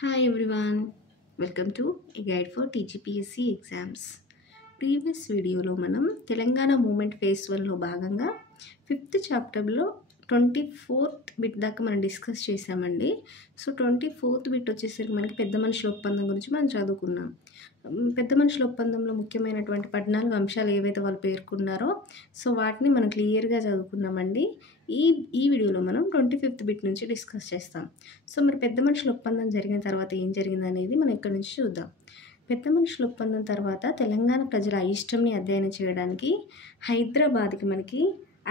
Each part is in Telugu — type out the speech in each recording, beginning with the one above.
Hi everyone, welcome to a guide for TGPSC exams. Previous వీడియోలో మనం తెలంగాణ మూమెంట్ ఫేజ్ 1లో భాగంగా 5th చాప్టర్లో 24th బిట్ దాకా మనం డిస్కస్ చేసామండి. సో 24th బిట్ వచ్చేసరికి మనకి పెద్ద మనుషుల ఒప్పందం గురించి మనం చదువుకున్నాం. పెద్ద మనుషుల ఒప్పందంలో ముఖ్యమైనటువంటి 14 అంశాలు ఏవైతే వాళ్ళు పేర్కొన్నారో సో వాటిని మనం క్లియర్గా చదువుకున్నామండి. ఈ వీడియోలో మనం 25th బిట్ నుంచి డిస్కస్ చేస్తాం. సో మరి పెద్ద మనుషుల ఒప్పందం జరిగిన తర్వాత ఏం జరిగింది అనేది మనం ఇక్కడ నుంచి చూద్దాం. పెద్ద మనుషుల ఒప్పందం తర్వాత తెలంగాణ ప్రజల అయిష్టంని అధ్యయనం చేయడానికి హైదరాబాద్కి మనకి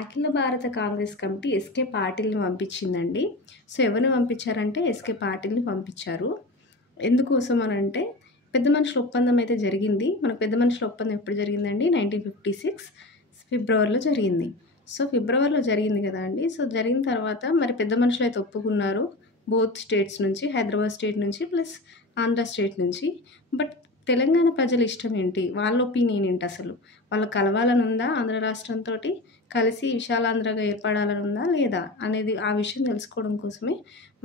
Akhila Bharata Congress committee SK పాటిల్ని పంపించిందండి. సో ఎవరిని పంపించారంటే ఎస్కే పాటిల్ని పంపించారు. ఎందుకోసం అని అంటే పెద్ద మనుషుల ఒప్పందం అయితే జరిగింది. మనకు పెద్ద మనుషుల ఒప్పందం ఎప్పుడు జరిగిందండి? 1956 ఫిబ్రవరిలో జరిగింది. సో ఫిబ్రవరిలో జరిగింది కదా అండి. సో జరిగిన తర్వాత మరి పెద్ద మనుషులు అయితే ఒప్పుకున్నారు బోత్ స్టేట్స్ నుంచి, హైదరాబాద్ స్టేట్ నుంచి ప్లస్ ఆంధ్ర స్టేట్ నుంచి. బట్ తెలంగాణ ప్రజల ఇష్టం ఏంటి, వాళ్ళ ఒపీనియన్ ఏంటి, అసలు వాళ్ళు కలవాలని ఉందా, ఆంధ్ర రాష్ట్రంతో కలిసి విశాలాంధ్రగా ఏర్పడాలని ఉందా లేదా అనేది ఆ విషయం తెలుసుకోవడం కోసమే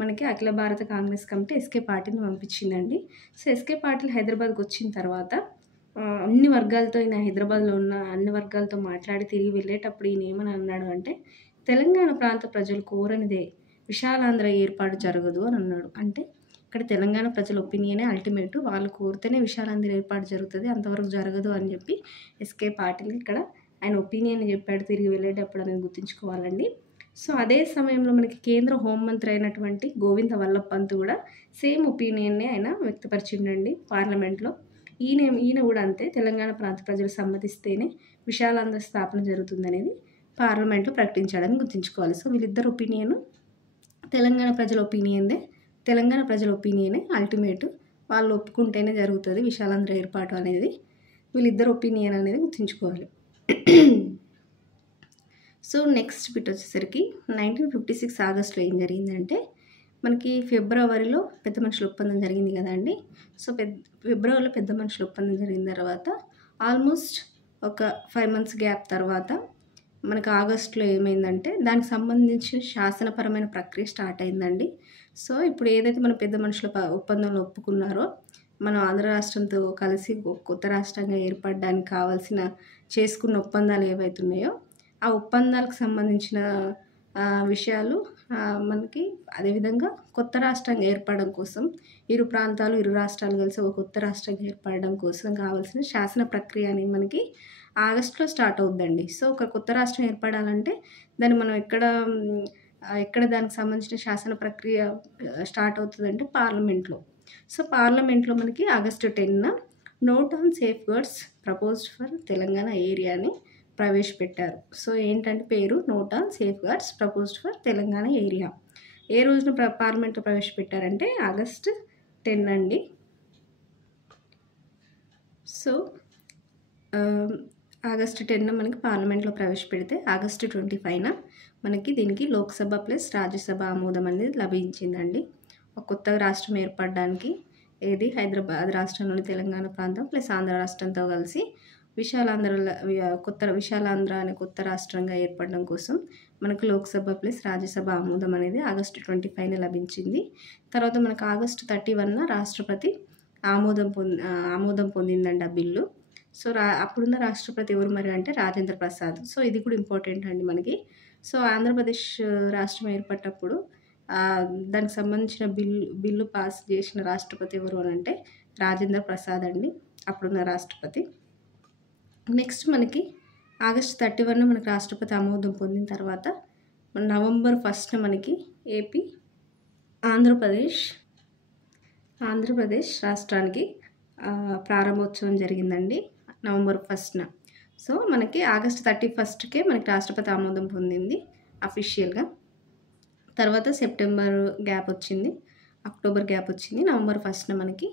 మనకి Akhila Bharata Congress committee SK పాటిల్ని పంపించిందండి. సో ఎస్కే పాటిల్ హైదరాబాద్కి వచ్చిన తర్వాత అన్ని వర్గాలతో ఈయన హైదరాబాద్లో ఉన్న అన్ని వర్గాలతో మాట్లాడి తిరిగి వెళ్ళేటప్పుడు ఈయన ఏమని అన్నాడు అంటే తెలంగాణ ప్రాంత ప్రజలు కోరనిదే విశాలాంధ్ర ఏర్పాటు జరగదు అని అన్నాడు. అంటే ఇక్కడ తెలంగాణ ప్రజల ఒపీనియనే అల్టిమేట్, వాళ్ళు కోరితేనే విశాలాంధ్ర ఏర్పాటు జరుగుతుంది, అంతవరకు జరగదు అని చెప్పి ఎస్కే పాటిల్ ఇక్కడ ఆయన ఒపీనియన్ చెప్పాడు తిరిగి వెళ్ళేటప్పుడు అనేది గుర్తుంచుకోవాలండి. సో అదే సమయంలో మనకి కేంద్ర హోంమంత్రి అయినటువంటి గోవింద వల్లభ్ పంత్ కూడా సేమ్ ఒపీనియన్ని ఆయన వ్యక్తపరిచిండండి పార్లమెంట్లో. ఈయన కూడా అంతే, తెలంగాణ ప్రాంత ప్రజలు సమ్మతిస్తేనే విశాలాంధ్ర స్థాపన జరుగుతుందనేది పార్లమెంట్లో ప్రకటించాడని గుర్తుంచుకోవాలి. సో వీళ్ళిద్దరు ఒపీనియన్ తెలంగాణ ప్రజల ఒపీనియనే అల్టిమేట్, వాళ్ళు ఒప్పుకుంటేనే జరుగుతుంది విశాలాంధ్ర ఏర్పాటు అనేది. వీళ్ళిద్దరు ఒపీనియన్ అనేది గుర్తుంచుకోవాలి. సో నెక్స్ట్ బిట్ వచ్చేసరికి 1956 ఆగస్టులో ఏం జరిగిందంటే మనకి ఫిబ్రవరిలో పెద్ద మనుషుల ఒప్పందం జరిగింది కదా అండి. సో ఫిబ్రవరిలో పెద్ద మనుషుల ఒప్పందం జరిగిన తర్వాత ఆల్మోస్ట్ ఒక 5 months గ్యాప్ తర్వాత మనకు ఆగస్టులో ఏమైందంటే దానికి సంబంధించిన శాసనపరమైన ప్రక్రియ స్టార్ట్ అయిందండి. సో ఇప్పుడు ఏదైతే మన పెద్ద మనుషుల ఒప్పందంలో ఒప్పుకున్నారో మనం ఆంధ్ర రాష్ట్రంతో కలిసి కొత్త రాష్ట్రంగా ఏర్పడడానికి కావాల్సిన చేసుకున్న ఒప్పందాలు ఏవైతే ఉన్నాయో ఆ ఒప్పందాలకు సంబంధించిన విషయాలు మనకి అదేవిధంగా కొత్త రాష్ట్రంగా ఏర్పడడం కోసం ఇరు రాష్ట్రాలు కలిసి ఒక కొత్త రాష్ట్రంగా ఏర్పడడం కోసం కావాల్సిన శాసన ప్రక్రియ అనేది మనకి ఆగస్టులో స్టార్ట్ అవుద్దండి. సో ఒక కొత్త రాష్ట్రం ఏర్పడాలంటే దాన్ని మనం ఎక్కడ దానికి సంబంధించిన శాసన ప్రక్రియ స్టార్ట్ అవుతుందంటే పార్లమెంట్లో. సో పార్లమెంట్లో మనకి ఆగస్టు 10న note on safeguards proposed for Telangana ఏరియాని ప్రవేశపెట్టారు. సో ఏంటంటే పేరు note on safeguards proposed for Telangana area. ఏ రోజున పార్లమెంట్లో ప్రవేశపెట్టారంటే ఆగస్టు 10 అండి. సో ఆగస్టు 10న మనకి పార్లమెంట్లో ప్రవేశపెడితే ఆగస్టు 25న మనకి దీనికి లోక్సభ ప్లస్ రాజ్యసభ ఆమోదం అనేది లభించిందండి. ఒక కొత్త రాష్ట్రం ఏర్పడడానికి ఏది హైదరాబాద్ రాష్ట్రంలోని తెలంగాణ ప్రాంతం ప్లస్ ఆంధ్ర రాష్ట్రంతో కలిసి విశాలాంధ్ర అనే కొత్త రాష్ట్రంగా ఏర్పడడం కోసం మనకు లోక్సభ ప్లస్ రాజ్యసభ ఆమోదం అనేది ఆగస్టు 25న లభించింది. తర్వాత మనకు ఆగస్టు 31న రాష్ట్రపతి ఆమోదం పొందిందండి ఆ బిల్లు. సో అప్పుడున్న రాష్ట్రపతి ఎవరు మరి అంటే రాజేంద్ర ప్రసాద్. సో ఇది కూడా ఇంపార్టెంట్ అండి మనకి. సో ఆంధ్రప్రదేశ్ రాష్ట్రం ఏర్పడ్డప్పుడు దానికి సంబంధించిన బిల్లు పాస్ చేసిన రాష్ట్రపతి ఎవరు అని అంటే రాజేంద్ర ప్రసాద్ అండి, అప్పుడున్న రాష్ట్రపతి. నెక్స్ట్ మనకి ఆగస్టు 31న మనకి రాష్ట్రపతి ఆమోదం పొందిన తర్వాత నవంబర్ 1న మనకి ఆంధ్రప్రదేశ్ రాష్ట్రానికి ప్రారంభోత్సవం జరిగిందండి నవంబర్ 1న. సో మనకి ఆగస్టు 31కే మనకి రాష్ట్రపతి ఆమోదం పొందింది అఫీషియల్గా. తర్వాత సెప్టెంబర్ గ్యాప్ వచ్చింది, అక్టోబర్ గ్యాప్ వచ్చింది, నవంబర్ 1న మనకి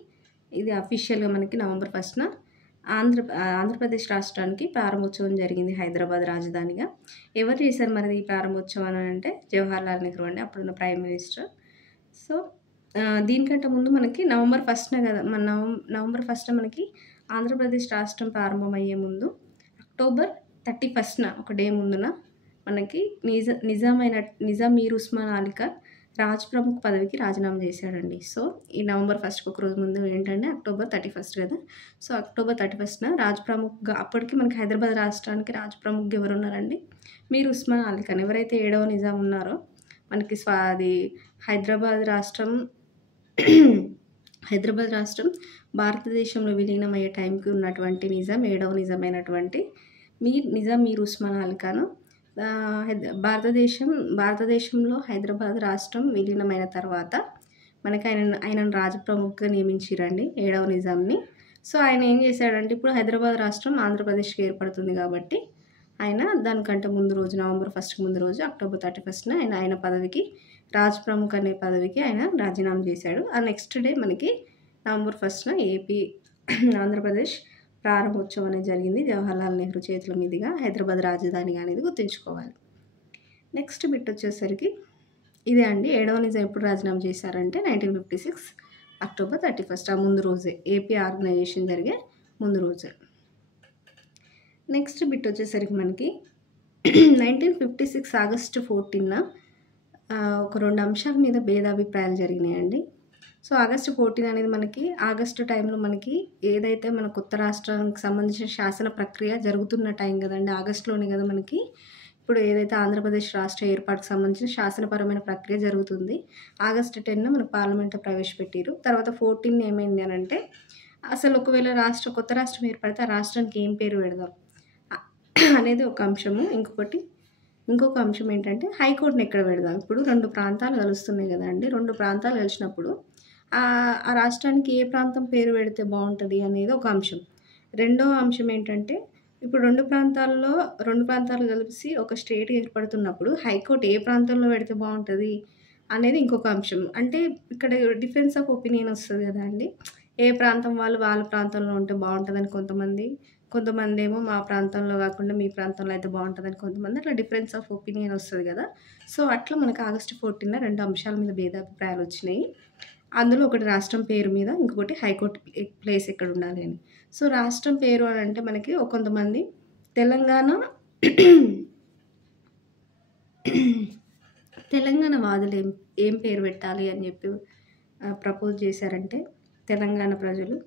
ఇది అఫీషియల్గా మనకి నవంబర్ 1న ఆంధ్రప్రదేశ్ రాష్ట్రానికి ప్రారంభోత్సవం జరిగింది హైదరాబాద్ రాజధానిగా. ఎవరు చేశారు మరి ఈ ప్రారంభోత్సవం అని అంటే జవహర్లాల్ నెహ్రూ అండి, అప్పుడున్న ప్రైమ్ మినిస్టర్. సో దీనికంటే ముందు మనకి నవంబర్ 1న కదా నవంబర్ 1న మనకి ఆంధ్రప్రదేశ్ రాష్ట్రం ప్రారంభమయ్యే ముందు అక్టోబర్ 31న ఒక డే ముందున మనకి నిజాం మీర్ ఉస్మాన్ అలీ ఖాన్ రాజ్ ప్రముఖ్ పదవికి రాజీనామా చేశాడండి. సో ఈ నవంబర్ 1కి ఒక రోజు ముందు ఏంటంటే అక్టోబర్ 31 కదా. సో అక్టోబర్ 31న రాజ్ ప్రముఖ్గా అప్పటికి మనకి హైదరాబాద్ రాష్ట్రానికి రాజ్ ప్రముఖ్ ఎవరు ఉన్నారండి? మీర్ ఉస్మాన్ అలీ ఖాన్. ఎవరైతే 7వ నిజాం ఉన్నారో మనకి అది హైదరాబాద్ రాష్ట్రం భారతదేశంలో విలీనమయ్యే టైంకి ఉన్నటువంటి నిజాం 7వ నిజామైనటువంటి మీర్ ఉస్మాన్ అలీ ఖాన్ భారతదేశంలో హైదరాబాద్ రాష్ట్రం విలీనమైన తర్వాత మనకి ఆయనను రాజప్రముఖగా నియమించారండి 7వ నిజాంని. సో ఆయన ఏం చేశాడంటే ఇప్పుడు హైదరాబాద్ రాష్ట్రం ఆంధ్రప్రదేశ్కి ఏర్పడుతుంది కాబట్టి ఆయన దానికంటే ముందు రోజు నవంబర్ 1కి ముందు రోజు అక్టోబర్ 31న ఆయన పదవికి రాజ్ ప్రముఖ్ అనే పదవికి ఆయన రాజీనామా చేశాడు. ఆ నెక్స్ట్ డే మనకి నవంబర్ 1న ఆంధ్రప్రదేశ్ ప్రారంభోత్సవం అనేది జరిగింది. జవహర్లాల్ నెహ్రూ చేతుల మీదుగా హైదరాబాద్ రాజధానిగా అనేది గుర్తుంచుకోవాలి. నెక్స్ట్ బిట్ వచ్చేసరికి ఇదే అండి. 7వ నిజాం ఎప్పుడు రాజీనామా చేశారంటే 1956 అక్టోబర్ 31 ఆ ముందు రోజే ఏపీ ఆర్గనైజేషన్ జరిగే ముందు రోజే. నెక్స్ట్ బిట్ వచ్చేసరికి మనకి 1956 ఆగస్టు 14న ఒక 2 అంశాల మీద భేదాభిప్రాయాలు జరిగినాయండి. సో ఆగస్టు 14 అనేది మనకి ఆగస్టు టైంలో మనకి ఏదైతే మన కొత్త రాష్ట్రానికి సంబంధించిన శాసన ప్రక్రియ జరుగుతున్న టైం కదండి. ఆగస్టులోనే కదా మనకి ఇప్పుడు ఏదైతే ఆంధ్రప్రదేశ్ రాష్ట్ర ఏర్పాటుకు సంబంధించిన శాసనపరమైన ప్రక్రియ జరుగుతుంది. ఆగస్టు 10న మన పార్లమెంట్లో ప్రవేశపెట్టారు. తర్వాత 14 ఏమైంది అని అంటే అసలు ఒకవేళ కొత్త రాష్ట్రం ఏర్పడితే ఆ రాష్ట్రానికి ఏం పేరు పెడదాం అనేది ఒక అంశము. ఇంకొక అంశం ఏంటంటే హైకోర్టుని ఎక్కడ పెడదాం. ఇప్పుడు 2 ప్రాంతాలు కలుస్తున్నాయి కదండి. 2 ప్రాంతాలు కలిసినప్పుడు ఆ రాష్ట్రానికి ఏ ప్రాంతం పేరు పెడితే బాగుంటుంది అనేది ఒక అంశం. రెండో అంశం ఏంటంటే ఇప్పుడు 2 ప్రాంతాలు కలిసి ఒక స్టేట్ ఏర్పడుతున్నప్పుడు హైకోర్టు ఏ ప్రాంతంలో పెడితే బాగుంటుంది అనేది ఇంకొక అంశం. అంటే ఇక్కడ డిఫరెన్స్ ఆఫ్ ఒపీనియన్ వస్తుంది కదా అండి. ఏ ప్రాంతం వాళ్ళ ప్రాంతంలో ఉంటే బాగుంటుందని కొంతమంది ఏమో మా ప్రాంతంలో కాకుండా మీ ప్రాంతంలో అయితే బాగుంటుందని కొంతమంది, అట్లా డిఫరెన్స్ ఆఫ్ ఒపీనియన్ వస్తుంది కదా. సో అట్లా మనకు ఆగస్టు 14న 2 అంశాల మీద భేదాభిప్రాయాలు వచ్చినాయి. అందులో ఒకటి రాష్ట్రం పేరు మీద, ఇంకొకటి హైకోర్టు ప్లేస్ ఎక్కడ ఉండాలి అని. సో రాష్ట్రం పేరు అని అంటే మనకి కొంతమంది తెలంగాణ వాదులు ఏం పేరు పెట్టాలి అని చెప్పి ప్రపోజ్ చేశారంటే తెలంగాణ ప్రజలు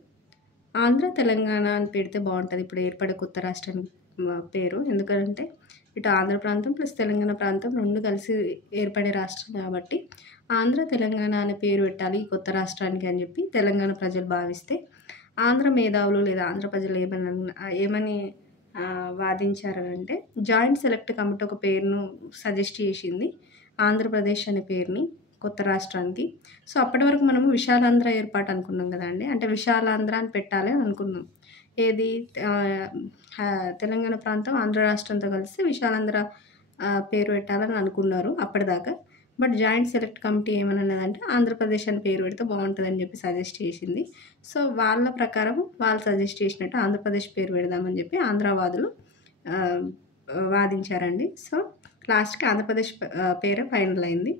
ఆంధ్ర తెలంగాణ అని పెడితే బాగుంటుంది ఇప్పుడు ఏర్పడే కొత్త రాష్ట్రం పేరు. ఎందుకంటే ఇటు ఆంధ్ర ప్రాంతం ప్లస్ తెలంగాణ ప్రాంతం 2 కలిసి ఏర్పడే రాష్ట్రం కాబట్టి ఆంధ్ర తెలంగాణ అనే పేరు పెట్టాలి ఈ కొత్త రాష్ట్రానికి అని చెప్పి తెలంగాణ ప్రజలు భావిస్తే, ఆంధ్ర మేధావులు లేదా ఆంధ్ర ప్రజలు ఏమని వాదించారంటే జాయింట్ సెలెక్ట్ కమిటీ ఒక పేరును సజెస్ట్ చేసింది, ఆంధ్రప్రదేశ్ అనే పేరుని కొత్త రాష్ట్రానికి. సో అప్పటి వరకు మనము విశాలాంధ్ర ఏర్పాటు అనుకున్నాం కదండి. అంటే విశాలాంధ్ర అని పెట్టాలి అని అనుకున్నాం. ఏది తెలంగాణ ప్రాంతం ఆంధ్ర రాష్ట్రంతో కలిసి విశాలాంధ్ర పేరు పెట్టాలని అనుకున్నారు అప్పటిదాకా. బట్ జాయింట్ సెలెక్ట్ కమిటీ ఏమన్నదంటే ఆంధ్రప్రదేశ్ అని పేరు పెడితే బాగుంటుందని చెప్పి సజెస్ట్ చేసింది. సో వాళ్ళ ప్రకారం వాళ్ళు సజెస్ట్ చేసినట్టు ఆంధ్రప్రదేశ్ పేరు పెడదామని చెప్పి ఆంధ్రవాదులు వాదించారండి. సో లాస్ట్కి ఆంధ్రప్రదేశ్ పేరే ఫైనల్ అయింది.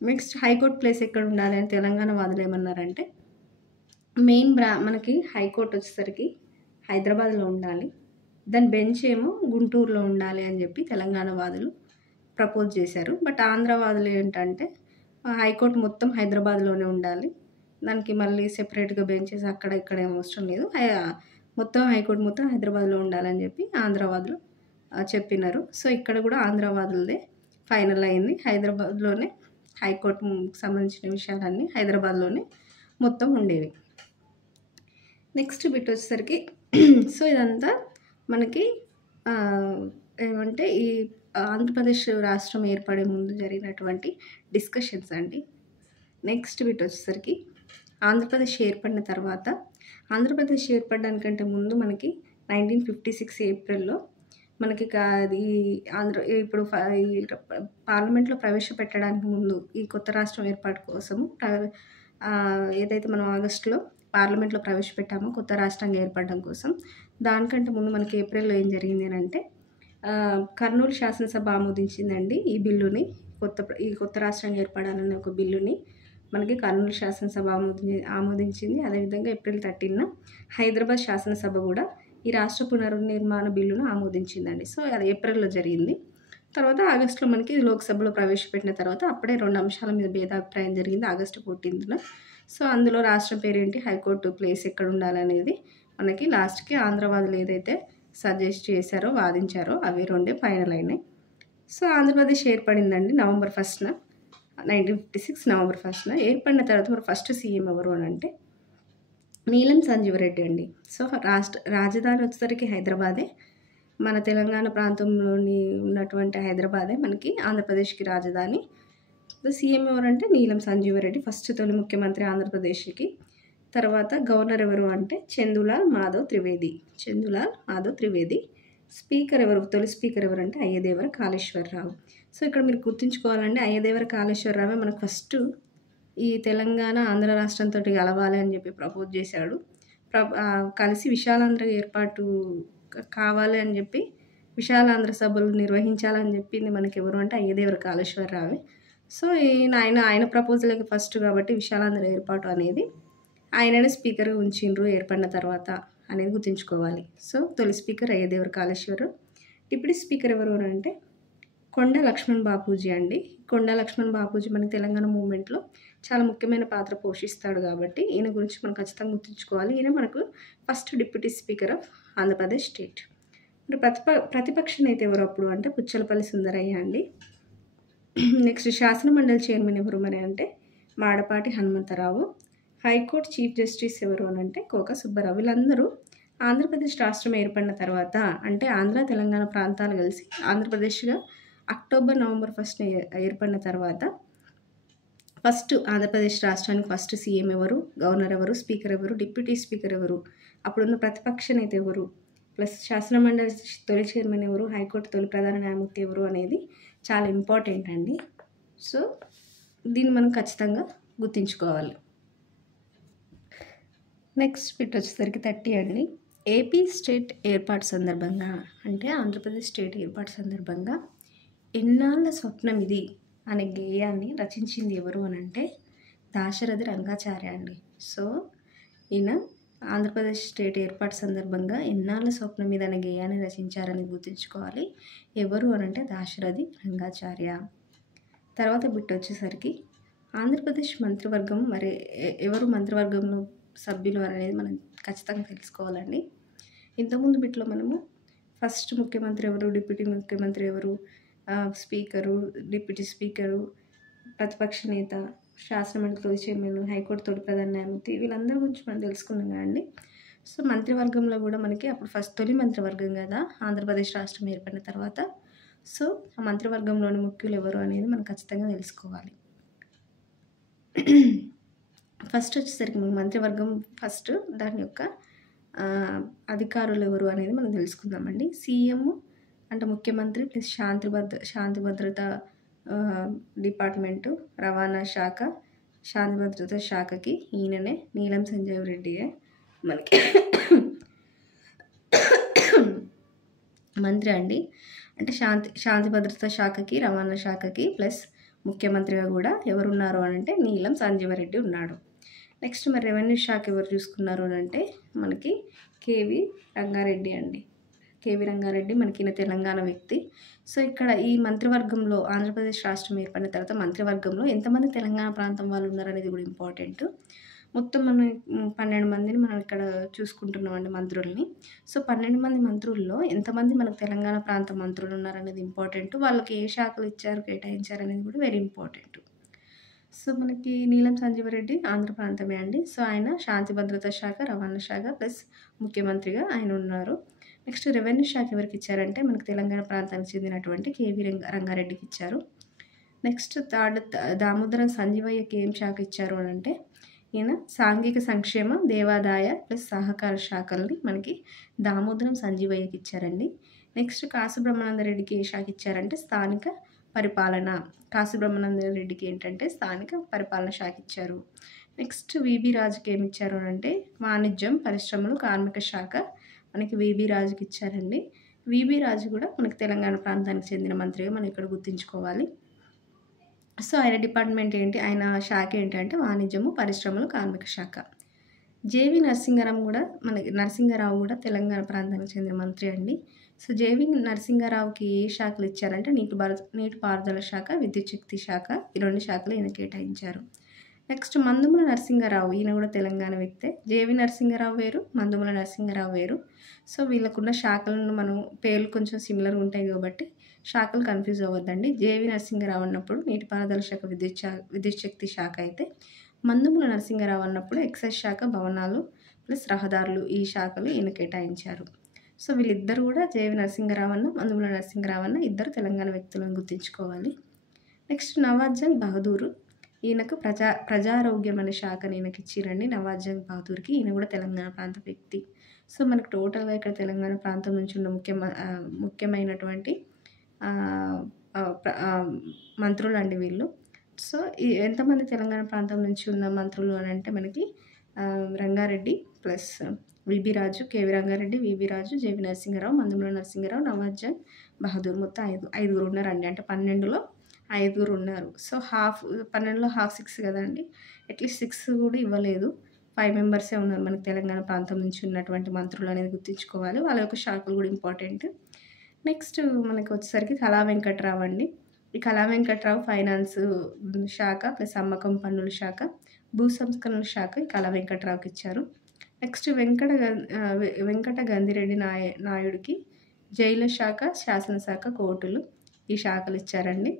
నెక్స్ట్ హైకోర్టు ప్లేస్ ఎక్కడ ఉండాలి అని తెలంగాణ వాదులు ఏమన్నారంటే మనకి హైకోర్టు వచ్చేసరికి హైదరాబాద్లో ఉండాలి, దాని బెంచ్ ఏమో గుంటూరులో ఉండాలి అని చెప్పి తెలంగాణ వాదులు ప్రపోజ్ చేశారు. బట్ ఆంధ్ర వాదులు ఏంటంటే హైకోర్టు మొత్తం హైదరాబాద్లోనే ఉండాలి, దానికి మళ్ళీ సెపరేట్గా బెంచెస్ అక్కడ ఇక్కడ ఏం అవసరం లేదు, మొత్తం హైకోర్టు మొత్తం హైదరాబాద్లో ఉండాలని చెప్పి ఆంధ్ర వాదులు చెప్పినారు. సో ఇక్కడ కూడా ఆంధ్ర వాదులదే ఫైనల్ అయింది. హైదరాబాద్లోనే హైకోర్టుకు సంబంధించిన విషయాలన్నీ హైదరాబాద్లోనే మొత్తం ఉండేవి. నెక్స్ట్ బిట్ వచ్చేసరికి సో ఇదంతా మనకి ఏమంటే ఈ ఆంధ్రప్రదేశ్ రాష్ట్రం ఏర్పడే ముందు జరిగినటువంటి డిస్కషన్స్ అండి. నెక్స్ట్ బిట్ వచ్చేసరికి ఆంధ్రప్రదేశ్ ఏర్పడిన తర్వాత, ఆంధ్రప్రదేశ్ ఏర్పడడానికంటే ముందు మనకి 1956 ఏప్రిల్లో మనకి ఇప్పుడు పార్లమెంట్లో ప్రవేశపెట్టడానికి ముందు ఈ కొత్త రాష్ట్రం ఏర్పాటు కోసము ఏదైతే మనం ఆగస్టులో పార్లమెంట్లో ప్రవేశపెట్టామో కొత్త రాష్ట్రంగా ఏర్పడడం కోసం, దానికంటే ముందు మనకి ఏప్రిల్లో ఏం జరిగింది అని అంటే కర్నూలు శాసనసభ ఆమోదించిందండి ఈ బిల్లుని. ఈ కొత్త రాష్ట్రంగా ఏర్పడాలనే ఒక బిల్లుని మనకి కర్నూలు శాసనసభ ఆమోదించింది. అదేవిధంగా ఏప్రిల్ 13న హైదరాబాద్ శాసనసభ కూడా ఈ రాష్ట్ర పునర్నిర్మాణ బిల్లును ఆమోదించిందండి. సో అది ఏప్రిల్లో జరిగింది. తర్వాత ఆగస్టులో మనకి లోక్సభలో ప్రవేశపెట్టిన తర్వాత అప్పుడే 2 అంశాల మీద భేదాభిప్రాయం జరిగింది ఆగస్టు 14న. సో, అందులో రాష్ట్రం పేరేంటి, హైకోర్టు ప్లేస్ ఎక్కడ ఉండాలనేది మనకి లాస్ట్‌కి ఆంధ్రవాదులు ఏదైతే సజెస్ట్ చేశారో, వాదించారో అవి 2 ఫైనల్ అయినాయి. సో, ఆంధ్రప్రదేశ్ ఏర్పడిందండి నవంబర్ 1న 1956 నవంబర్ 1న. ఏర్పడిన తర్వాత మరి ఫస్ట్ సీఎం ఎవరు అని అంటే నీలం సంజీవ్ రెడ్డి అండి. సో, రాజధాని వచ్చేసరికి హైదరాబాదే. మన తెలంగాణ ప్రాంతంలోని ఉన్నటువంటి హైదరాబాదే మనకి ఆంధ్రప్రదేశ్‌కి రాజధాని. సీఎం ఎవరంటే నీలం సంజీవ్ రెడ్డి, ఫస్ట్ తొలి ముఖ్యమంత్రి ఆంధ్రప్రదేశ్‌కి. తర్వాత గవర్నర్ ఎవరు అంటే చందులాల్ మాధవ్ త్రివేది. స్పీకర్ ఎవరు, తొలి స్పీకర్ ఎవరంటే అయ్యదేవర కాళేశ్వరరావు. సో, ఇక్కడ మీరు గుర్తుంచుకోవాలండి, అయ్యదేవర కాళేశ్వరరావే మనకు ఫస్ట్ ఈ తెలంగాణ ఆంధ్ర రాష్ట్రంతో కలవాలి అని చెప్పి ప్రపోజ్ చేశాడు. కలిసి విశాలాంధ్ర ఏర్పాటు కావాలి అని చెప్పి విశాలాంధ్ర సభలు నిర్వహించాలని చెప్పింది మనకి ఎవరు అంటే అయ్యదేవర కాళేశ్వరరావే. సో, ఆయన ప్రపోజల్కి ఫస్ట్ కాబట్టి విశాలాంధ్ర ఏర్పాటు అనేది ఆయననే స్పీకర్గా ఉంచిండ్రు ఏర్పడిన తర్వాత అనేది గుర్తుంచుకోవాలి. సో, తొలి speaker Ayyadevara Kaleswara Rao. Deputy speaker ఎవరు అంటే కొండ లక్ష్మణ్ బాపూజీ అండి. కొండ లక్ష్మణ్ బాపూజీ మనకి తెలంగాణ మూవ్మెంట్లో చాలా ముఖ్యమైన పాత్ర పోషిస్తాడు కాబట్టి ఈయన గురించి మనం ఖచ్చితంగా గుర్తుంచుకోవాలి. ఈయన మనకు first deputy speaker of Andhra Pradesh state. మరి ప్రతిపక్ష నేత ఎవరు అప్పుడు అంటే పుచ్చలపల్లి సుందరయ్య అండి. నెక్స్ట్ శాసన మండలి చైర్మన్ ఎవరు మరి అంటే Madapati Hanumantharao. High court chief justice ఎవరు అని అంటే కోక సుబ్బారావు. వీళ్ళందరూ ఆంధ్రప్రదేశ్ రాష్ట్రం ఏర్పడిన తర్వాత అంటే ఆంధ్ర తెలంగాణ ప్రాంతాలు కలిసి ఆంధ్రప్రదేశ్గా అక్టోబర్ నవంబర్ 1న ఏర్పడిన తర్వాత ఫస్ట్ ఆంధ్రప్రదేశ్ రాష్ట్రానికి ఫస్ట్ సీఎం ఎవరు, గవర్నర్ ఎవరు, స్పీకర్ ఎవరు, డిప్యూటీ స్పీకర్ ఎవరు, అప్పుడున్న ప్రతిపక్ష నేత ఎవరు, ప్లస్ శాసనమండలి తొలి చైర్మన్ ఎవరు, హైకోర్టు తొలి ప్రధాన న్యాయమూర్తి ఎవరు అనేది చాలా ఇంపార్టెంట్ అండి. సో, దీన్ని మనం ఖచ్చితంగా గుర్తుంచుకోవాలి. నెక్స్ట్ బిట్ వచ్చేసరికి 30 అండి. ఏపీ స్టేట్ ఏర్పాటు సందర్భంగా అంటే ఆంధ్రప్రదేశ్ స్టేట్ ఏర్పాటు సందర్భంగా ఎన్నాళ్ళ స్వప్నం ఇది అనే గేయాన్ని రచించింది ఎవరు అని అంటే దాశరథి రంగాచార్య అండి. సో, ఈయన ఆంధ్రప్రదేశ్ స్టేట్ ఏర్పాటు సందర్భంగా ఎన్నాళ్ళ స్వప్నం మీద అనే గేయాన్ని రచించారని గుర్తుంచుకోవాలి. ఎవరు అని అంటే దాశరథి రంగాచార్య. తర్వాత బిట్ వచ్చేసరికి ఆంధ్రప్రదేశ్ మంత్రివర్గం మరి ఎవరు మంత్రివర్గంలో సభ్యులు అనేది మనం ఖచ్చితంగా తెలుసుకోవాలండి. ఇంతకుముందు బిట్లో మనము ఫస్ట్ ముఖ్యమంత్రి ఎవరు, డిప్యూటీ ముఖ్యమంత్రి ఎవరు, స్పీకరు, డిప్యూటీ స్పీకరు, ప్రతిపక్ష నేత, శాసనమండలి తొలి చైర్మన్, హైకోర్టు తొలి ప్రధాన న్యాయమూర్తి వీళ్ళందరి గురించి మనం తెలుసుకున్నాం కదండి. సో, మంత్రివర్గంలో కూడా మనకి అప్పుడు ఫస్ట్ తొలి మంత్రివర్గం కదా ఆంధ్రప్రదేశ్ రాష్ట్రం ఏర్పడిన తర్వాత. సో, ఆ మంత్రివర్గంలోని ముఖ్యులు ఎవరు అనేది మనం ఖచ్చితంగా తెలుసుకోవాలి. ఫస్ట్ వచ్చేసరికి మన మంత్రివర్గం ఫస్ట్ దాని యొక్క అధికారులు ఎవరు అనేది మనం తెలుసుకుందామండి. సీఎం అంటే ముఖ్యమంత్రి ప్లస్ శాంతి భద్రత డిపార్ట్మెంటు, రవాణా శాఖ, శాంతి భద్రత శాఖకి ఈయననే నీలం సంజీవ్ రెడ్డియే మనకి మంత్రి అండి. అంటే శాంతి భద్రత శాఖకి, రవాణా శాఖకి ప్లస్ ముఖ్యమంత్రిగా కూడా ఎవరున్నారు అని అంటే నీలం సంజీవరెడ్డి ఉన్నాడు. నెక్స్ట్ మరి రెవెన్యూ శాఖ ఎవరు చూసుకున్నారు అని అంటే మనకి కేవీ రంగారెడ్డి అండి. కేవీ రంగారెడ్డి మనకి ఈయన తెలంగాణ వ్యక్తి. సో, ఇక్కడ ఈ మంత్రివర్గంలో ఆంధ్రప్రదేశ్ రాష్ట్రం ఏర్పడిన తర్వాత మంత్రివర్గంలో ఎంతమంది తెలంగాణ ప్రాంతం వాళ్ళు ఉన్నారనేది కూడా ఇంపార్టెంట్. మొత్తం మనం 12 మందిని మనం ఇక్కడ చూసుకుంటున్నామండి మంత్రుల్ని. సో, 12 మంది మంత్రుల్లో ఎంతమంది మనకు తెలంగాణ ప్రాంత మంత్రులు ఉన్నారనేది ఇంపార్టెంట్. వాళ్ళకి ఏ శాఖలు ఇచ్చారు, కేటాయించారు అనేది కూడా వెరీ ఇంపార్టెంట్. సో, మనకి నీలం సంజీవరెడ్డి ఆంధ్ర ప్రాంతమే అండి. సో, ఆయన శాంతి భద్రత శాఖ, రవాణా శాఖ ప్లస్ ముఖ్యమంత్రిగా ఆయన ఉన్నారు. నెక్స్ట్ రెవెన్యూ శాఖ ఎవరికి ఇచ్చారంటే మనకు తెలంగాణ ప్రాంతానికి చెందినటువంటి కేవీ రంగారెడ్డికి ఇచ్చారు. నెక్స్ట్ థర్డ్ దామోదరం సంజీవయ్యకి ఏం శాఖ ఇచ్చారు అని అంటే ఈయన సాంఘిక సంక్షేమ, దేవాదాయ ప్లస్ సహకార శాఖల్ని మనకి దామోదరం సంజీవయ్యకి ఇచ్చారండి. నెక్స్ట్ కాసు బ్రహ్మానందరెడ్డికి ఏ శాఖ ఇచ్చారంటే స్థానిక పరిపాలన. కాసు బ్రహ్మానందరెడ్డికి ఏంటంటే స్థానిక పరిపాలన శాఖ ఇచ్చారు. నెక్స్ట్ విబి రాజుకి ఏమి ఇచ్చారు అంటే వాణిజ్యం, పరిశ్రమలు, కార్మిక శాఖ మనకి విబి రాజుకి ఇచ్చారండి. విబి రాజు కూడా మనకి తెలంగాణ ప్రాంతానికి చెందిన మంత్రిగా మనం ఇక్కడ గుర్తుంచుకోవాలి. సో, ఆయన డిపార్ట్మెంట్ ఏంటి, ఆయన శాఖ ఏంటంటే వాణిజ్యము, పరిశ్రమలు, కార్మిక శాఖ. జేవి నరసింహారావు కూడా తెలంగాణ ప్రాంతానికి చెందిన మంత్రి అండి. సో జేవి నరసింహారావుకి ఏ శాఖలు ఇచ్చారంటే నీటిపారుదల శాఖ, విద్యుత్ శక్తి శాఖ, ఈ 2 శాఖలు ఈయన కేటాయించారు. నెక్స్ట్ మందుముల నరసింహారావు, ఈయన కూడా తెలంగాణ వ్యక్తే. జేవి నరసింహారావు వేరు, మందుముల నరసింహారావు వేరు. సో వీళ్ళకున్న శాఖలను మనం పేర్లు కొంచెం సిమిలర్గా ఉంటాయి కాబట్టి శాఖలు కన్ఫ్యూజ్ అవ్వద్దండి. జేవి నరసింహారావు అన్నప్పుడు నీటిపారుదల శాఖ, విద్యుత్ శక్తి శాఖ అయితే, మందుముల నరసింహారావు అన్నప్పుడు ఎక్సైజ్ శాఖ, భవనాలు ప్లస్ రహదారులు, ఈ శాఖలు ఈయన కేటాయించారు. సో వీళ్ళిద్దరు కూడా జేవి నరసింహారావు అన్న, మందుముల నరసింహారావు అన్న ఇద్దరు తెలంగాణ వ్యక్తులను గుర్తుంచుకోవాలి. నెక్స్ట్ నవాజ్ జంగ్ బహదూర్, ఈయనకు ప్రజారోగ్యం అనే శాఖని ఈయనకి ఇచ్చిరండి. నవాజ్ జంగ్ బహదూర్కి, ఈయన కూడా తెలంగాణ ప్రాంత వ్యక్తి. సో మనకు టోటల్గా ఇక్కడ తెలంగాణ ప్రాంతం నుంచి ఉన్న ముఖ్యమైనటువంటి మంత్రులు అండి వీళ్ళు. సో ఎంతమంది తెలంగాణ ప్రాంతం నుంచి ఉన్న మంత్రులు అని అంటే మనకి రంగారెడ్డి ప్లస్ విబి రాజు, కేవి రంగారెడ్డి, విబి రాజు, జేవి నరసింహారావు, మందుముల నరసింహారావు, నవాజ్ జంగ్ బహదూర్, మొత్తం ఐదుగురు ఉన్నారండి. అంటే 12లో 5 ఉన్నారు. సో 12లో ½ 6 కదండి, అట్లీస్ట్ 6 కూడా ఇవ్వలేదు, 5 మెంబర్సే ఉన్నారు మనకి తెలంగాణ ప్రాంతం నుంచి ఉన్నటువంటి మంత్రులు అనేది గుర్తుంచుకోవాలి. వాళ్ళ యొక్క శాఖలు కూడా ఇంపార్టెంట్. నెక్స్ట్ మనకి వచ్చేసరికి కళా వెంకట్రావు అండి. ఈ కళా వెంకట్రావు ఫైనాన్స్ శాఖ ప్లస్ అమ్మకం పన్నుల శాఖ, భూ సంస్కరణల శాఖ ఈ కళా వెంకట్రావుకి ఇచ్చారు. నెక్స్ట్ వెంకట గంధిరెడ్డి నాయుడికి జైలు శాఖ, శాసనశాఖ, కోర్టులు, ఈ శాఖలు ఇచ్చారండి.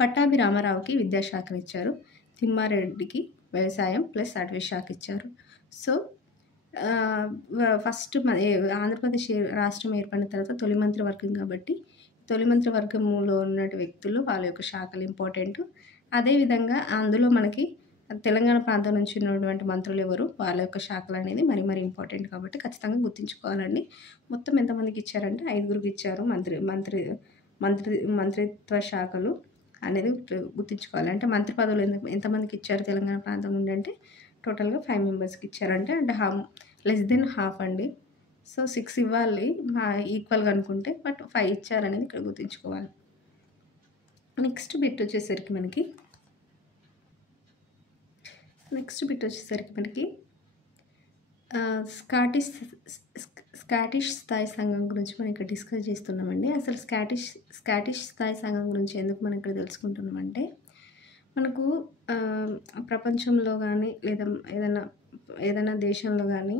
పట్టాభి రామారావుకి విద్యాశాఖను ఇచ్చారు. తిమ్మారెడ్డికి వ్యవసాయం ప్లస్ అటవీ శాఖ ఇచ్చారు. సో ఫస్ట్ ఆంధ్రప్రదేశ్ రాష్ట్రం ఏర్పడిన తర్వాత తొలి మంత్రివర్గం కాబట్టి తొలి మంత్రివర్గంలో ఉన్న వ్యక్తులు వాళ్ళ యొక్క శాఖలు ఇంపార్టెంట్. అదేవిధంగా అందులో మనకి తెలంగాణ ప్రాంతం నుంచి ఉన్నటువంటి మంత్రులు ఎవరు, వాళ్ళ యొక్క శాఖలు అనేది మరి ఇంపార్టెంట్ కాబట్టి ఖచ్చితంగా గుర్తుంచుకోవాలండి. మొత్తం ఎంతమందికి ఇచ్చారంటే 5గురికి ఇచ్చారు మంత్రిత్వ శాఖలు అనేది గుర్తుంచుకోవాలి. అంటే మంత్రి పదవులు ఎంతమందికి ఇచ్చారు తెలంగాణ ప్రాంతం నుండి అంటే టోటల్గా 5 మెంబర్స్కి ఇచ్చారంటే అంటే లెస్ దెన్ హాఫ్ అండి. సో 6 ఇవ్వాలి ఈక్వల్గా అనుకుంటే, బట్ 5 ఇచ్చారనేది ఇక్కడ గుర్తుంచుకోవాలి. నెక్స్ట్ బిట్ వచ్చేసరికి మనకి స్కాటిష్ స్థాయి సంఘం గురించి మనం ఇక్కడ డిస్కస్ చేస్తున్నామండి. అసలు స్కాటిష్ స్థాయి సంఘం గురించి ఎందుకు మనం ఇక్కడ తెలుసుకుంటున్నామంటే, మనకు ప్రపంచంలో కానీ లేదా ఏదైనా దేశంలో కానీ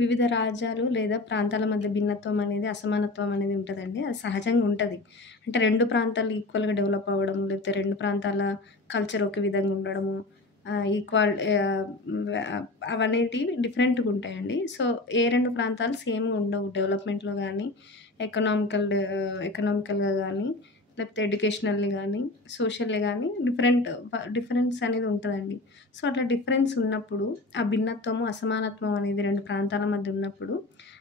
వివిధ రాజ్యాలు లేదా ప్రాంతాల మధ్య భిన్నత్వం అనేది, అసమానత్వం అనేది ఉంటుందండి. అది సహజంగా ఉంటుంది. అంటే 2 ప్రాంతాలు ఈక్వల్గా డెవలప్ అవ్వడం, లేకపోతే 2 ప్రాంతాల కల్చర్ ఒక విధంగా ఉండడము, అవనేటివి డిఫరెంట్గా ఉంటాయండి. సో ఏ 2 ప్రాంతాలు సేమ్గా ఉండవు డెవలప్మెంట్లో కానీ, ఎకనామికల్గా కానీ, లేకపోతే ఎడ్యుకేషనల్లీ కానీ, సోషల్లీ కానీ డిఫరెన్స్ అనేది ఉంటుందండి. సో అట్లా డిఫరెన్స్ ఉన్నప్పుడు ఆ భిన్నత్వము, అసమానత్వం అనేది 2 ప్రాంతాల మధ్య ఉన్నప్పుడు,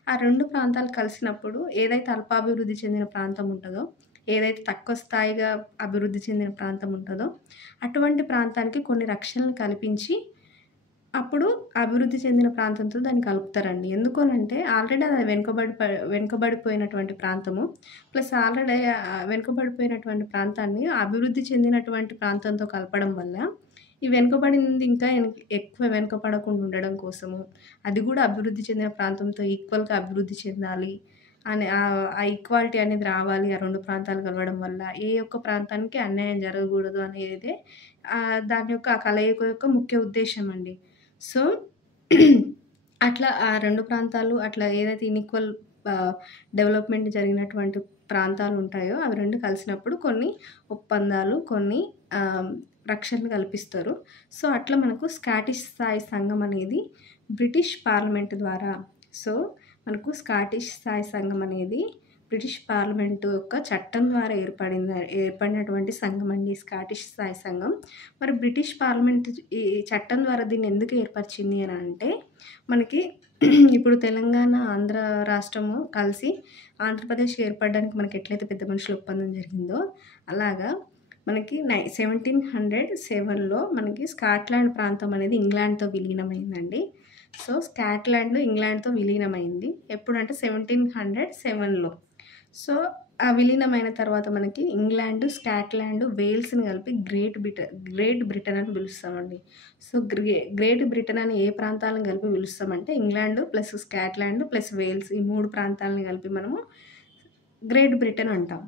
ఆ 2 ప్రాంతాలు కలిసినప్పుడు ఏదైతే అల్పాభివృద్ధి చెందిన ప్రాంతం ఉంటుందో, ఏదైతే తక్కువ స్థాయిగా అభివృద్ధి చెందిన ప్రాంతం ఉంటుందో అటువంటి ప్రాంతానికి కొన్ని రక్షణలు కల్పించి అప్పుడు అభివృద్ధి చెందిన ప్రాంతంతో దాన్ని కలుపుతారండి. ఎందుకనంటే ఆల్రెడీ అది వెనుకబడిపోయినటువంటి ప్రాంతము ప్లస్ ఆల్రెడీ వెనుకబడిపోయినటువంటి ప్రాంతాన్ని అభివృద్ధి చెందినటువంటి ప్రాంతంతో కలపడం వల్ల ఈ వెనుకబడింది ఇంకా ఎక్కువ వెనుకబడకుండా ఉండడం కోసము, అది కూడా అభివృద్ధి చెందిన ప్రాంతంతో ఈక్వల్గా అభివృద్ధి చెందాలి అని ఆ ఈక్వాలిటీ అనేది రావాలి. ఆ 2 ప్రాంతాలు కలవడం వల్ల ఏ ఒక్క ప్రాంతానికి అన్యాయం జరగకూడదు అనేది దాని యొక్క ఆ కలయిక యొక్క ముఖ్య ఉద్దేశం అండి. సో అట్లా ఆ 2 ప్రాంతాలు అట్లా ఏదైతే ఇన్ఈక్వల్ డెవలప్మెంట్ జరిగినటువంటి ప్రాంతాలు ఉంటాయో అవి 2 కలిసినప్పుడు కొన్ని ఒప్పందాలు, కొన్ని రక్షణ కల్పిస్తారు. సో అట్లా మనకు స్కాటిష్ స్థాయి సంఘం అనేది బ్రిటిష్ పార్లమెంట్ ద్వారా, సో మనకు స్కాటిష్ స్థాయి సంఘం అనేది బ్రిటిష్ పార్లమెంటు యొక్క చట్టం ద్వారా ఏర్పడినటువంటి సంఘం అండి స్కాటిష్ స్థాయి సంఘం. మరి బ్రిటిష్ పార్లమెంట్ ఈ చట్టం ద్వారా దీన్ని ఎందుకు ఏర్పరిచింది అని అంటే, మనకి ఇప్పుడు తెలంగాణ, ఆంధ్ర రాష్ట్రము కలిసి ఆంధ్రప్రదేశ్ ఏర్పడడానికి మనకి ఎట్లయితే పెద్ద మనుషుల ఒప్పందం జరిగిందో, అలాగా మనకి 1707లో మనకి స్కాట్లాండ్ ప్రాంతం అనేది ఇంగ్లాండ్తో విలీనమైందండి. సో స్కాట్లాండ్ ఇంగ్లాండ్తో విలీనమైంది ఎప్పుడంటే 1707లో. సో ఆ విలీనమైన తర్వాత మనకి ఇంగ్లాండ్, స్కాట్లాండ్, వేల్స్‌ని కలిపి గ్రేట్ బ్రిటన్ అని పిలుస్తామండి. సో, గ్రేట్ బ్రిటన్ అని ఏ ప్రాంతాలను కలిపి పిలుస్తామంటే England plus Scotland plus Wales ఈ 3 ప్రాంతాలని కలిపి మనము గ్రేట్ బ్రిటన్ అంటాం.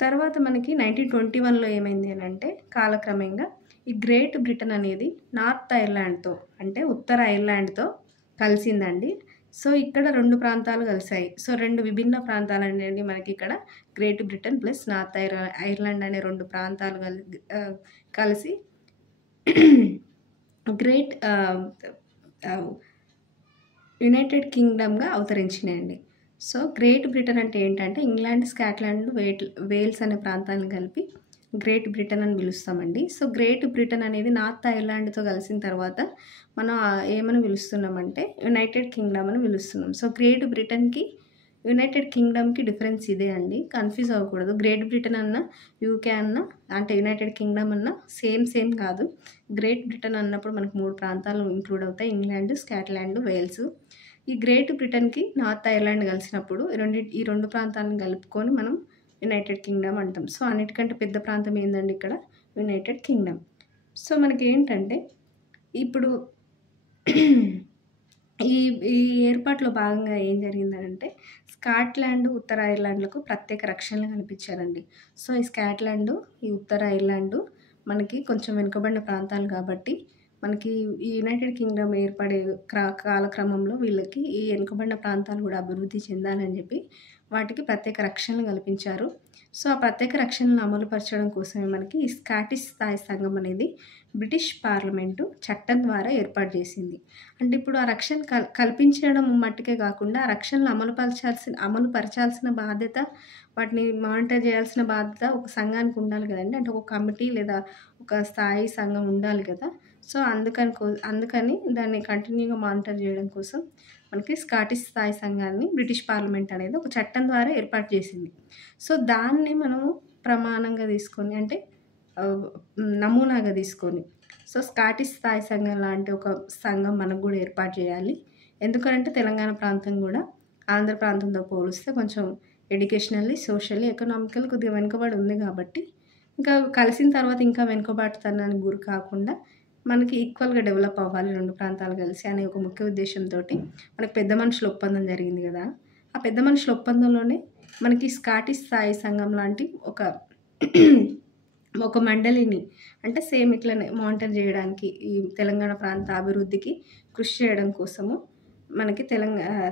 తర్వాత మనకి 1921లో ఏమైంది అనంటే కాలక్రమేణా ఈ గ్రేట్ బ్రిటన్ అనేది నార్త్ ఐర్లాండ్‌తో అంటే ఉత్తర ఐర్లాండ్‌తో కలిసిందండి. సో, ఇక్కడ 2 ప్రాంతాలు కలిసాయి. సో, 2 విభిన్న ప్రాంతాలనేవి మనకి ఇక్కడ great Britain plus North Ireland అనే 2 ప్రాంతాలు కలిసి గ్రేట్ యునైటెడ్ కింగ్డమ్‌గా అవతరించినాయండి. సో, గ్రేట్ బ్రిటన్ అంటే ఏంటంటే ఇంగ్లాండ్, స్కాట్లాండ్, వేల్స్ అనే ప్రాంతాలను కలిపి గ్రేట్ బ్రిటన్ అని పిలుస్తామండి. సో, గ్రేట్ బ్రిటన్ అనేది నార్త్ ఐర్లాండ్‌తో కలిసిన తర్వాత మనం ఏమని పిలుస్తున్నామంటే యునైటెడ్ కింగ్డమ్ అని పిలుస్తున్నాం. సో, గ్రేట్ బ్రిటన్‌కి, యునైటెడ్ కింగ్డమ్‌కి డిఫరెన్స్ ఇదే అండి. కన్‌ఫ్యూజ్ అవ్వకూడదు. గ్రేట్ బ్రిటన్ అన్నా, యూకే అన్నా అంటే యునైటెడ్ కింగ్డమ్ అన్నా సేమ్ కాదు. గ్రేట్ బ్రిటన్ అన్నప్పుడు మనకు 3 ప్రాంతాలు ఇంక్లూడ్ అవుతాయి. England, Scotland, Wales. ఈ గ్రేట్ బ్రిటన్‌కి నార్త్ ఐర్లాండ్ కలిసినప్పుడు ఈ 2 ప్రాంతాలను కలుపుకొని మనం యునైటెడ్ కింగ్డమ్ అంటాం. సో, అన్నిటికంటే పెద్ద ప్రాంతం ఏందండి ఇక్కడ యునైటెడ్ కింగ్డమ్. సో, మనకేంటంటే ఇప్పుడు ఈ ఈ ఏర్పాటులో భాగంగా ఏం జరిగిందనంటే స్కాట్లాండ్, ఉత్తర ఐర్లాండ్‌లకు ప్రత్యేక రక్షణలు కల్పించారండి. సో, ఈ స్కాట్లాండ్, ఈ ఉత్తర ఐర్లాండ్ మనకి కొంచెం వెనుకబడిన ప్రాంతాలు కాబట్టి మనకి ఈ యునైటెడ్ కింగ్డమ్ ఏర్పడే కాలక్రమంలో వీళ్ళకి ఈ వెనుకబడిన ప్రాంతాలు కూడా అభివృద్ధి చెందాలని చెప్పి వాటికి ప్రత్యేక రక్షణలు కల్పించారు. సో, ఆ ప్రత్యేక రక్షణలను అమలుపరచడం కోసమే మనకి ఈ స్కాటిష్ స్థాయి సంఘం అనేది బ్రిటిష్ పార్లమెంటు చట్టం ద్వారా ఏర్పాటు చేసింది. అంటే ఇప్పుడు ఆ రక్షణ కల్పించడం మట్టుకే కాకుండా ఆ రక్షణలు అమలుపరచాల్సిన బాధ్యత, వాటిని మానిటర్ చేయాల్సిన బాధ్యత ఒక సంఘానికి ఉండాలి కదండీ. అంటే ఒక కమిటీ లేదా ఒక స్థాయి సంఘం ఉండాలి కదా. సో, అందుకని దాన్ని కంటిన్యూగా మానిటర్ చేయడం కోసం మనకి స్కాటిష్ స్థాయి సంఘాన్ని బ్రిటిష్ పార్లమెంట్ అనేది ఒక చట్టం ద్వారా ఏర్పాటు చేసింది. సో, దాన్ని మనము ప్రమాణంగా తీసుకొని అంటే నమూనాగా తీసుకొని సో, స్కాటిష్ స్థాయి సంఘం లాంటి ఒక సంఘం మనకు కూడా ఏర్పాటు చేయాలి. ఎందుకనంటే తెలంగాణ ప్రాంతం కూడా ఆంధ్ర ప్రాంతంతో పోలిస్తే కొంచెం ఎడ్యుకేషనల్లీ, సోషల్లీ, ఎకనామికల్లీ కొద్దిగా వెనుకబడి ఉంది కాబట్టి ఇంకా కలిసిన తర్వాత ఇంకా వెనుకబాటుతనానికి గురి కాకుండా మనకి ఈక్వల్‌గా డెవలప్ అవ్వాలి 2 ప్రాంతాలు కలిసి అనే ఒక ముఖ్య ఉద్దేశంతోటి మనకి పెద్ద మనుషుల ఒప్పందం జరిగింది కదా. ఆ పెద్ద మనుషుల ఒప్పందంలోనే మనకి స్కాటిష్ స్థాయి సంఘం లాంటి ఒక మండలిని అంటే సేమ్ ఇట్లనే మానిటర్ చేయడానికి ఈ తెలంగాణ ప్రాంత అభివృద్ధికి కృషి చేయడం కోసము మనకి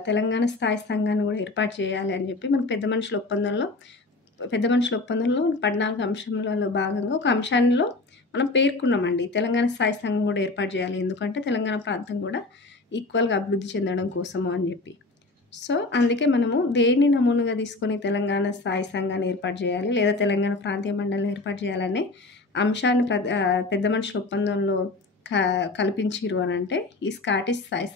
తెలంగాణ స్థాయి సంఘాన్ని కూడా ఏర్పాటు చేయాలి అని చెప్పి మన పెద్ద మనుషుల ఒప్పందంలో 14 అంశాలలో భాగంగా ఒక అంశాల్లో మనం పేర్కొన్నామండి. తెలంగాణ స్థాయి సంఘం కూడా ఏర్పాటు చేయాలి. ఎందుకంటే తెలంగాణ ప్రాంతం కూడా ఈక్వల్‌గా అభివృద్ధి చెందడం కోసము అని చెప్పి. సో, అందుకే మనము దేన్ని నమూనాగా తీసుకొని తెలంగాణ స్థాయి సంఘాన్ని ఏర్పాటు చేయాలి లేదా తెలంగాణ ప్రాంతీయ మండలిని ఏర్పాటు చేయాలనే అంశాన్ని పెద్ద మనుషుల ఒప్పందంలో కల్పించిరు అనంటే ఈ స్కాటిష్ స్థాయి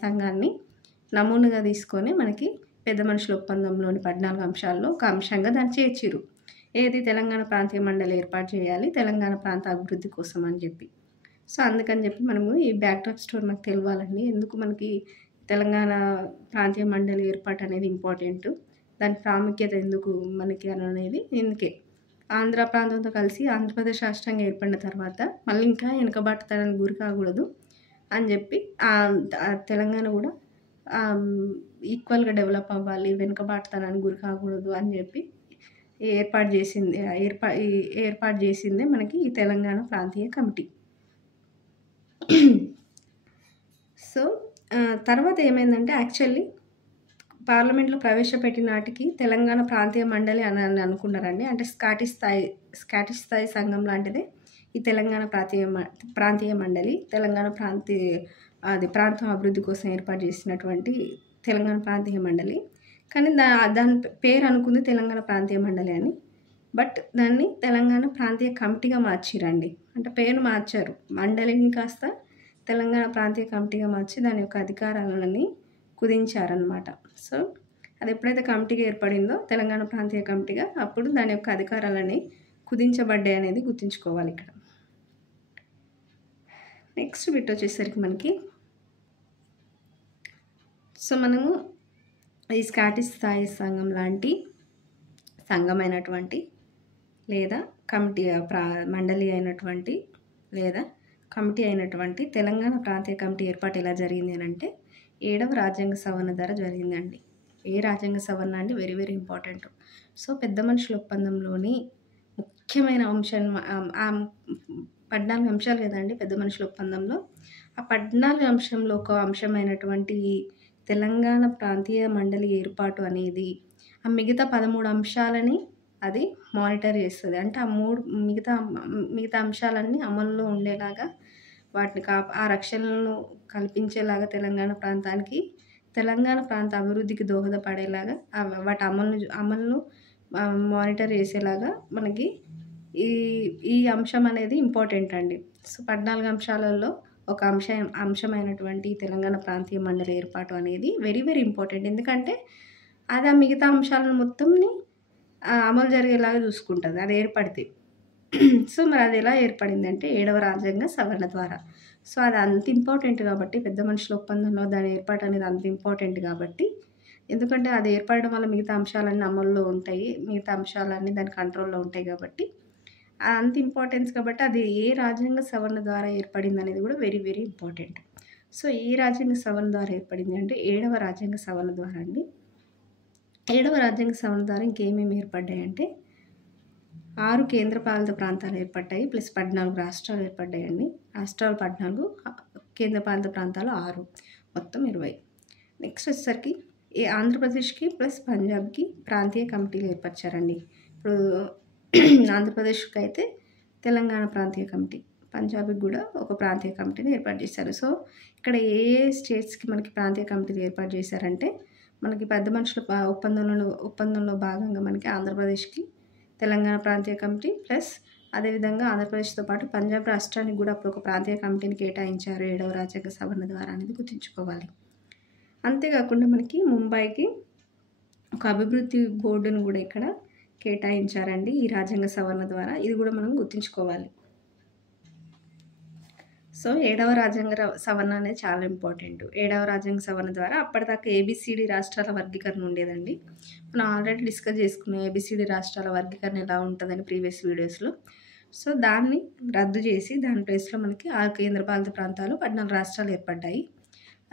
సంఘాన్ని నమూనాగా తీసుకొని మనకి పెద్ద మనుషుల ఒప్పందంలోని 14 అంశాల్లో ఒక అంశంగా దాన్ని చేర్చిరు. ఏది తెలంగాణ ప్రాంతీయ మండలి ఏర్పాటు చేయాలి తెలంగాణ ప్రాంత అభివృద్ధి కోసం అని చెప్పి. సో, అందుకని చెప్పి మనము ఈ బ్యాక్‌డ్రాప్ స్టోరీ మనకు తెలవాలండి. ఎందుకు మనకి తెలంగాణ ప్రాంతీయ మండలి ఏర్పాటు అనేది ఇంపార్టెంటు. దాని ప్రాముఖ్యత ఎందుకు మనకి అనేది ఇందుకే. ఆంధ్ర ప్రాంతంతో కలిసి ఆంధ్రప్రదేశ్ రాష్ట్రంగా ఏర్పడిన తర్వాత మళ్ళీ ఇంకా వెనుకబాటుతనానికి గురి కాకూడదు అని చెప్పి తెలంగాణ కూడా ఈక్వల్‌గా డెవలప్ అవ్వాలి, వెనుకబాటుతనానికి గురి కాకూడదు అని చెప్పి ఏర్పాటు చేసిందే మనకి ఈ తెలంగాణ ప్రాంతీయ కమిటీ. సో, తర్వాత ఏమైందంటే యాక్చువల్లీ పార్లమెంట్లో ప్రవేశపెట్టిన నాటికి తెలంగాణ ప్రాంతీయ మండలి అని అనుకున్నారండి. అంటే స్కాటిష్ స్థాయి సంఘం లాంటిదే ఈ తెలంగాణ ప్రాంతీయ మండలి. తెలంగాణ ప్రాంతం అభివృద్ధి కోసం ఏర్పాటు చేసినటువంటి తెలంగాణ ప్రాంతీయ మండలి. కానీ దాని పేరు అనుకుంది తెలంగాణ ప్రాంతీయ మండలి అని. బట్ దాన్ని తెలంగాణ ప్రాంతీయ కమిటీగా మార్చిరండి. అంటే పేరు మార్చారు. మండలిని కాస్త తెలంగాణ ప్రాంతీయ కమిటీగా మార్చి దాని యొక్క అధికారాలని కుదించారనమాట. సో, అది ఎప్పుడైతే కమిటీగా ఏర్పడిందో తెలంగాణ ప్రాంతీయ కమిటీగా అప్పుడు దాని యొక్క అధికారాలని కుదించబడ్డాయి అనేది గుర్తుంచుకోవాలి ఇక్కడ. నెక్స్ట్ బిట్ వచ్చేసరికి మనకి సో, మనము ఈ స్కాటిష్ స్థాయి సంఘం లాంటి సంఘమైనటువంటి లేదా కమిటీ మండలి అయినటువంటి లేదా కమిటీ అయినటువంటి తెలంగాణ ప్రాంతీయ కమిటీ ఏర్పాటు ఎలా జరిగింది అని అంటే 7వ రాజ్యాంగ సవరణ ద్వారా జరిగిందండి. ఏ రాజ్యాంగ సవరణ అంటే వెరీ వెరీ ఇంపార్టెంట్. సో పెద్ద మనుషుల ఒప్పందంలోని ముఖ్యమైన అంశం 14 అంశాలు కదండి పెద్ద మనుషుల ఒప్పందంలో. ఆ 14 అంశంలో ఒక అంశమైనటువంటి తెలంగాణ ప్రాంతీయ మండలి ఏర్పాటు అనేది ఆ మిగతా 13 అంశాలని అది మానిటర్ చేస్తుంది. అంటే ఆ మిగతా అంశాలన్నీ అమల్లో ఉండేలాగా వాటిని ఆ రక్షణలను కల్పించేలాగా తెలంగాణ ప్రాంత అభివృద్ధికి దోహదపడేలాగా వాటి అమలును మానిటర్ చేసేలాగా మనకి ఈ అంశం అనేది ఇంపార్టెంట్ అండి. సో 14 అంశాలలో ఒక అంశమైనటువంటి తెలంగాణ ప్రాంతీయ మండలి ఏర్పాటు అనేది వెరీ వెరీ ఇంపార్టెంట్. ఎందుకంటే అది ఆ మిగతా అంశాలను మొత్తంని అమలు జరిగేలాగా చూసుకుంటుంది అది ఏర్పడితే. సో మరి అది ఎలా ఏర్పడిందంటే 7వ రాజ్యాంగ సవరణ ద్వారా. సో అది అంత ఇంపార్టెంట్ కాబట్టి పెద్ద మనుషుల ఒప్పందంలో దాని ఏర్పాటు అనేది అంత ఇంపార్టెంట్ కాబట్టి, ఎందుకంటే అది ఏర్పడడం వల్ల మిగతా అంశాలన్నీ అమల్లో ఉంటాయి, మిగతా అంశాలన్నీ దాని కంట్రోల్లో ఉంటాయి కాబట్టి అంత ఇంపార్టెన్స్ కాబట్టి అది ఏ రాజ్యాంగ సవరణ ద్వారా ఏర్పడింది అనేది కూడా వెరీ వెరీ ఇంపార్టెంట్. సో ఏ రాజ్యాంగ సవరణ ద్వారా ఏర్పడింది అంటే 7వ రాజ్యాంగ సవరణ ద్వారా అండి. 7వ రాజ్యాంగ సవరణ ద్వారా ఇంకేమేమి ఏర్పడ్డాయంటే 6 కేంద్రపాలిత ప్రాంతాలు ఏర్పడ్డాయి, ప్లస్ 14 రాష్ట్రాలు ఏర్పడ్డాయండి. రాష్ట్రాలు 14, కేంద్రపాలిత ప్రాంతాలు 6, మొత్తం 20. నెక్స్ట్ వచ్చేసరికి ఆంధ్రప్రదేశ్కి ప్లస్ పంజాబ్కి ప్రాంతీయ కమిటీలు ఏర్పరిచారండి. ఇప్పుడు ఆంధ్రప్రదేశ్కి అయితే తెలంగాణ ప్రాంతీయ కమిటీ, పంజాబ్కి కూడా ఒక ప్రాంతీయ కమిటీని ఏర్పాటు చేశారు. సో ఇక్కడ ఏ స్టేట్స్కి మనకి ప్రాంతీయ కమిటీలు ఏర్పాటు చేశారంటే మనకి పెద్ద మనుషుల ఒప్పందంలో భాగంగా మనకి ఆంధ్రప్రదేశ్కి తెలంగాణ ప్రాంతీయ కమిటీ, ప్లస్ అదేవిధంగా ఆంధ్రప్రదేశ్తో పాటు పంజాబ్ రాష్ట్రానికి కూడా అప్పుడు ఒక ప్రాంతీయ కమిటీని కేటాయించారు 7వ రాజ్యాంగ సవరణ ద్వారా అనేది గుర్తుంచుకోవాలి. అంతేకాకుండా మనకి ముంబైకి ఒక అభివృద్ధి బోర్డును కూడా ఇక్కడ కేటాయించారండి ఈ రాజ్యాంగ సవరణ ద్వారా. ఇది కూడా మనం గుర్తుంచుకోవాలి. సో 7వ రాజ్యాంగ సవరణ అనేది చాలా ఇంపార్టెంట్. 7వ రాజ్యాంగ సవరణ ద్వారా అప్పటిదాకా ABCD రాష్ట్రాల వర్గీకరణ ఉండేదండి. మనం ఆల్రెడీ డిస్కస్ చేసుకున్నాం ABCD రాష్ట్రాల వర్గీకరణ ఎలా ఉంటుందని ప్రీవియస్ వీడియోస్లో. సో దాన్ని రద్దు చేసి దాని ప్లేస్లో మనకి 6 కేంద్రపాలిత ప్రాంతాలు, 14 రాష్ట్రాలు ఏర్పడ్డాయి.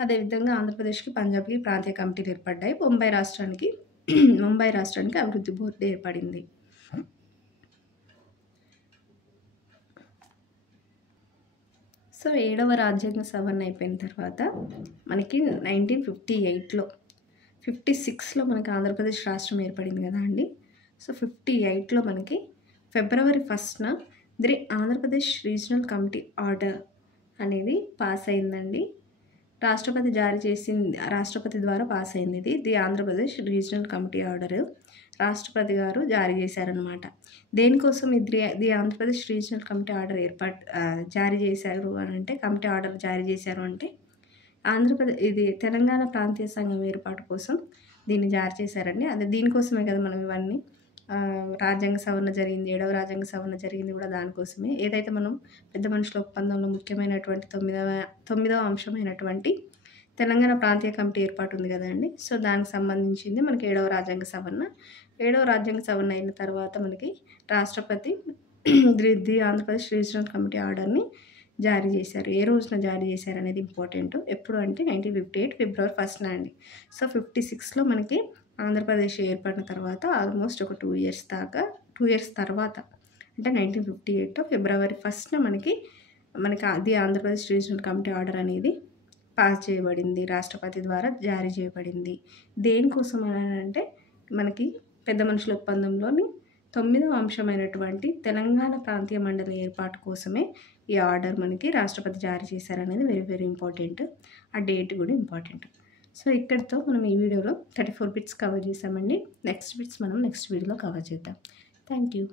అదేవిధంగా ఆంధ్రప్రదేశ్కి పంజాబ్కి ప్రాంతీయ కమిటీలు ఏర్పడ్డాయి. ముంబై రాష్ట్రానికి అభివృద్ధి బోర్డు ఏర్పడింది. సో 7వ రాజ్యాంగ సవరణ అయిపోయిన తర్వాత మనకి 1958లో 56లో మనకి ఆంధ్రప్రదేశ్ రాష్ట్రం ఏర్పడింది కదా అండి. సో 58లో మనకి ఫిబ్రవరి 1న ఆంధ్రప్రదేశ్ రీజనల్ కమిటీ ఆర్డర్ అనేది పాస్ అయిందండి. రాష్ట్రపతి ద్వారా పాస్ అయింది ఇది. The Andhra Pradesh regional committee order రాష్ట్రపతి గారు జారీ చేశారనమాట. దేనికోసం the Andhra Pradesh regional committee order జారీ చేశారు అని అంటే, కమిటీ ఆర్డర్ జారీ చేశారు అంటే ఇది తెలంగాణ ప్రాంతీయ సంఘం ఏర్పాటు కోసం దీన్ని జారీ చేశారండి. అదే దీనికోసమే కదా మనం ఇవన్నీ రాజ్యాంగ సవరణ జరిగింది, 7వ రాజ్యాంగ సవరణ జరిగింది కూడా దానికోసమే. ఏదైతే మనం పెద్ద మనుషుల ఒప్పందంలో ముఖ్యమైనటువంటి 9వ అంశమైనటువంటి తెలంగాణ ప్రాంతీయ కమిటీ ఏర్పాటు ఉంది కదండి. సో దానికి సంబంధించింది మనకి 7వ రాజ్యాంగ సవరణ. 7వ రాజ్యాంగ సవరణ అయిన తర్వాత మనకి రాష్ట్రపతి ది ఆంధ్రప్రదేశ్ రీజనల్ కమిటీ ఆర్డర్ని జారీ చేశారు. ఏ రోజున జారీ చేశారు అనేది ఇంపార్టెంట్. ఎప్పుడు అంటే 1958 ఫిబ్రవరి 1న అండి. సో 56లో మనకి ఆంధ్రప్రదేశ్ ఏర్పడిన తర్వాత ఆల్మోస్ట్ ఒక 2 ఇయర్స్ తర్వాత అంటే 1958 ఫిబ్రవరి 1న మనకి the Andhra Pradesh regional committee order అనేది పాస్ చేయబడింది, రాష్ట్రపతి ద్వారా జారీ చేయబడింది. దేనికోసం అని అంటే మనకి పెద్ద మనుషుల ఒప్పందంలోని 9వ అంశమైనటువంటి తెలంగాణ ప్రాంతీయ మండలి ఏర్పాటు కోసమే ఈ ఆర్డర్ మనకి రాష్ట్రపతి జారీ చేశారనేది వెరీ వెరీ ఇంపార్టెంట్. ఆ డేట్ కూడా ఇంపార్టెంట్. సో ఇక్కడితో మనం ఈ వీడియోలో 34 బిట్స్ కవర్ చేసామండి. నెక్స్ట్ బిట్స్ మనం నెక్స్ట్ వీడియోలో కవర్ చేద్దాం. Thank you.